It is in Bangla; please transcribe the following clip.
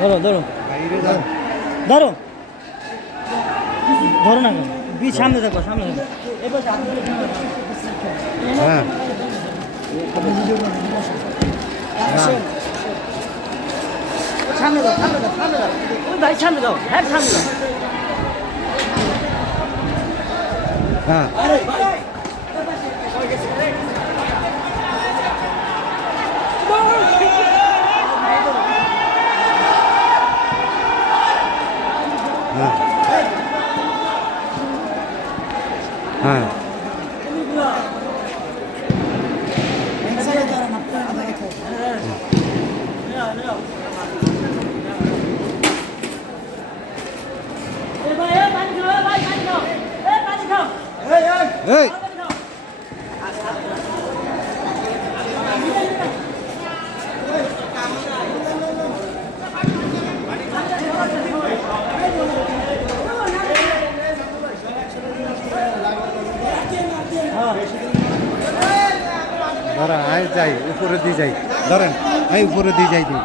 ধরো ধরো। ধরো। ধরো না বি সামনে দেখো সামনে। হ্যাঁ। সামনে দাও সামনে দাও সামনে দাও। ওই ভাই সামনে দাও। হ্যাঁ সামনে দাও। হ্যাঁ। 哎哎 ধরা আয় যাই উপরে দিয়ে যাই। ধরেন আয় উপরে দিয়ে যাই দিই।